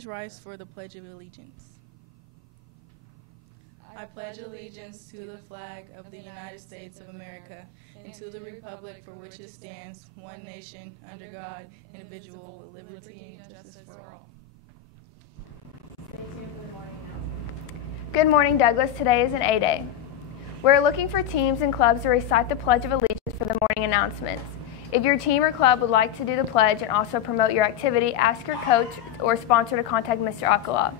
Please rise for the Pledge of Allegiance. I pledge allegiance to the flag of the United States of America and to the republic for which it stands, one nation, under God, indivisible, with liberty and justice for all. Good morning, Douglas. Today is an A Day. We're looking for teams and clubs to recite the Pledge of Allegiance for the morning announcements. If your team or club would like to do the pledge and also promote your activity, ask your coach or sponsor to contact Mr. Alcala.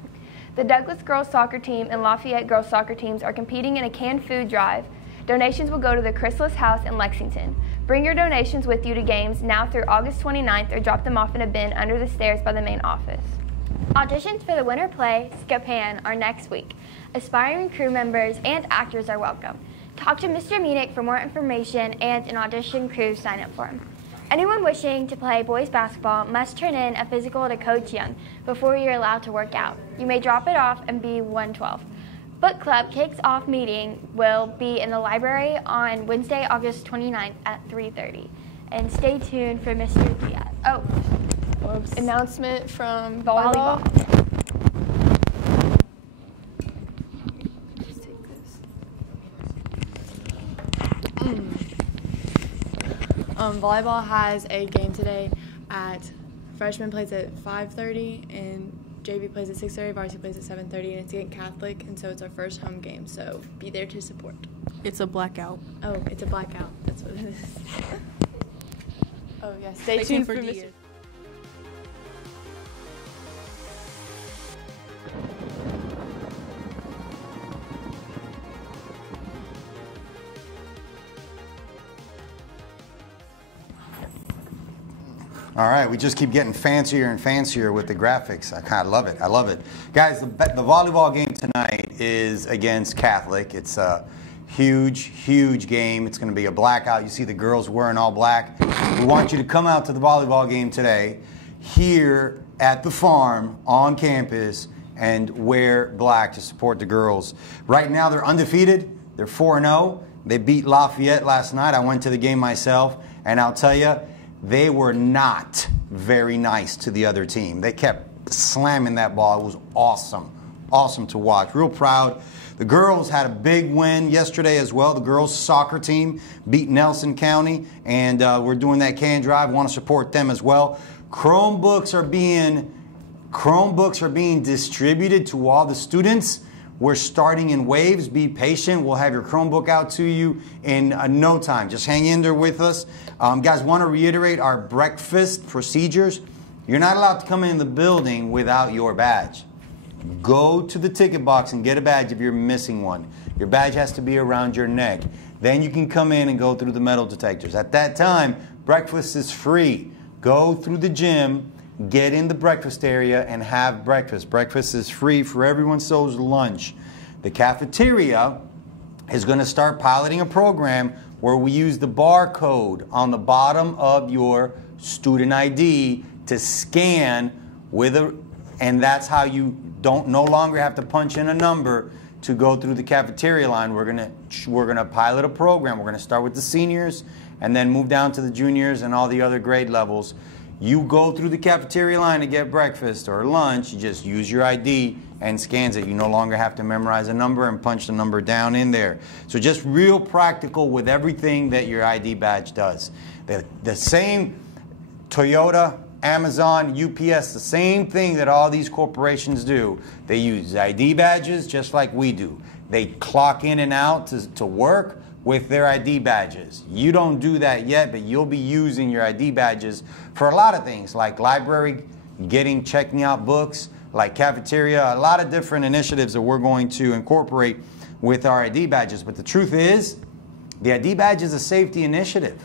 The Douglas girls soccer team and Lafayette girls soccer teams are competing in a canned food drive. Donations will go to the Chrysalis House in Lexington. Bring your donations with you to games now through August 29th or drop them off in a bin under the stairs by the main office. Auditions for the winter play, Scapan, are next week. Aspiring crew members and actors are welcome. Talk to Mr. Munich for more information and an audition crew sign-up form. Anyone wishing to play boys basketball must turn in a physical to Coach Young before you're allowed to work out. You may drop it off and be 112. Book Club kicks-off meeting will be in the library on Wednesday, August 29th at 3:30. And stay tuned for Mr. Diaz. Oh, oops. Announcement from volleyball. Just take this. Volleyball has a game today freshman plays at 5:30 and JV plays at 6:30, varsity plays at 7:30, and it's against Catholic, and so it's our first home game, so be there to support. It's a blackout. Oh, it's a blackout. That's what it is. Oh, yeah. Stay tuned for Mr. All right, we just keep getting fancier and fancier with the graphics. I kind of love it. I love it. Guys, the volleyball game tonight is against Catholic. It's a huge, huge game. It's going to be a blackout. You see the girls wearing all black. We want you to come out to the volleyball game today here at the farm on campus and wear black to support the girls. Right now, they're undefeated. They're 4-0. They beat Lafayette last night. I went to the game myself, and I'll tell you, they were not very nice to the other team. They kept slamming that ball. It was awesome. Awesome to watch. Real proud. The girls had a big win yesterday as well. The girls soccer team beat Nelson County, and we're doing that can drive. Want to support them as well. Chromebooks are being distributed to all the students. We're starting in waves. Be patient. We'll have your Chromebook out to you in no time. Just hang in there with us. Guys, want to reiterate our breakfast procedures. You're not allowed to come in the building without your badge. Go to the ticket box and get a badge if you're missing one. Your badge has to be around your neck. Then you can come in and go through the metal detectors. At that time, breakfast is free. Go through the gym, get in the breakfast area, and have breakfast. Breakfast is free for everyone, so is lunch. The cafeteria is going to start piloting a program where we use the barcode on the bottom of your student ID to scan and that's how you no longer have to punch in a number to go through the cafeteria line. We're gonna pilot a program. We're gonna start with the seniors and then move down to the juniors and all the other grade levels. You go through the cafeteria line to get breakfast or lunch, you just use your ID and scans it. You no longer have to memorize a number and punch the number down in there. So just real practical with everything that your ID badge does. The same Toyota, Amazon, UPS, the same thing that all these corporations do. They use ID badges just like we do. They clock in and out to work with their ID badges. You don't do that yet, but you'll be using your ID badges for a lot of things, like library, checking out books, like cafeteria, a lot of different initiatives that we're going to incorporate with our ID badges. But the truth is, the ID badge is a safety initiative.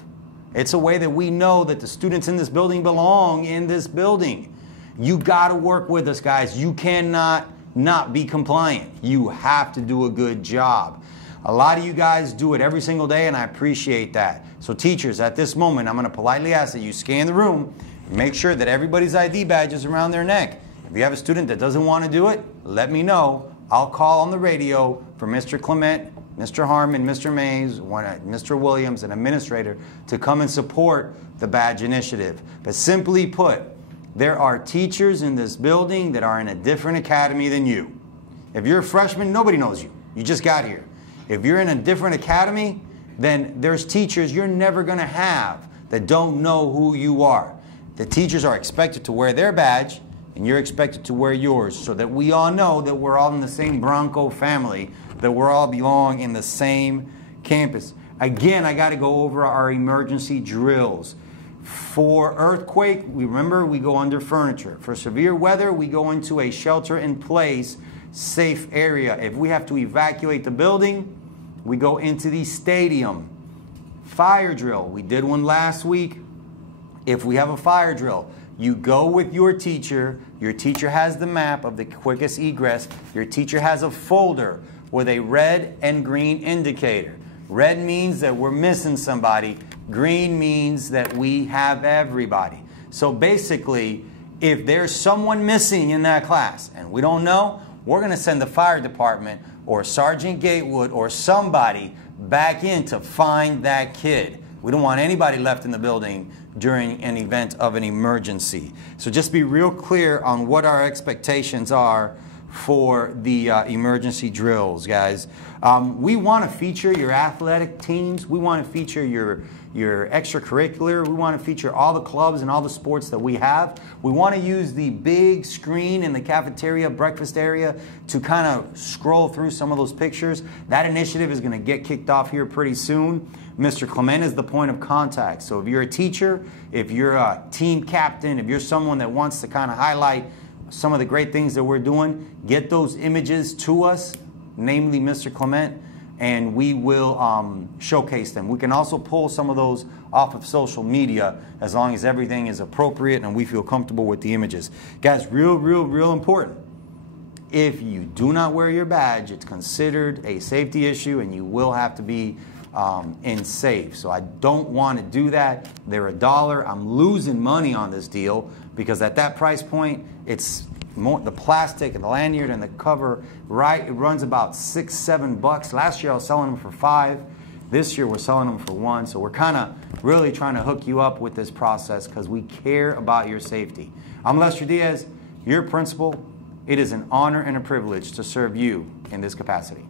It's a way that we know that the students in this building belong in this building. You got to work with us, guys. You cannot not be compliant. You have to do a good job. A lot of you guys do it every single day, and I appreciate that. So teachers, at this moment, I'm going to politely ask that you scan the room, make sure that everybody's ID badge is around their neck. If you have a student that doesn't want to do it, let me know. I'll call on the radio for Mr. Clement, Mr. Harmon, Mr. Mays, Mr. Williams, an administrator, to come and support the badge initiative. But simply put, There are teachers in this building that are in a different academy than you. If you're a freshman, nobody knows you. You just got here. If you're in a different academy, then there's teachers you're never going to have that don't know who you are. The teachers are expected to wear their badge, and you're expected to wear yours, so that we all know that we're all in the same Bronco family, that we all belong in the same campus. Again, I got to go over our emergency drills. For earthquake, remember, we go under furniture. For severe weather, we go into a shelter-in-place safe area. If we have to evacuate the building, we go into the stadium. Fire drill, we did one last week. If we have a fire drill, you go with your teacher. Your teacher has the map of the quickest egress. Your teacher has a folder with a red and green indicator. Red means that we're missing somebody. Green means that we have everybody. So basically, if there's someone missing in that class and we don't know, we're going to send the fire department or Sergeant Gatewood or somebody back in to find that kid. We don't want anybody left in the building during an event of an emergency. So just be real clear on what our expectations are for the emergency drills, guys. We want to feature your athletic teams. We want to feature your extracurricular. We want to feature all the clubs and all the sports that we have. We want to use the big screen in the cafeteria, breakfast area to kind of scroll through some of those pictures. That initiative is going to get kicked off here pretty soon. Mr. Clement is the point of contact. So if you're a teacher, if you're a team captain, if you're someone that wants to kind of highlight some of the great things that we're doing, get those images to us, namely Mr. Clement, and we will showcase them. We can also pull some of those off of social media as long as everything is appropriate and we feel comfortable with the images. Guys, real important. If you do not wear your badge, it's considered a safety issue and you will have to be in safe. So I don't want to do that. They're $1. I'm losing money on this deal because at that price point, it's more, the plastic and the lanyard and the cover, right? It runs about $6-7. Last year I was selling them for $5. This year we're selling them for $1. So we're kind of really trying to hook you up with this process because we care about your safety. I'm Lester Diaz, your principal. It is an honor and a privilege to serve you in this capacity.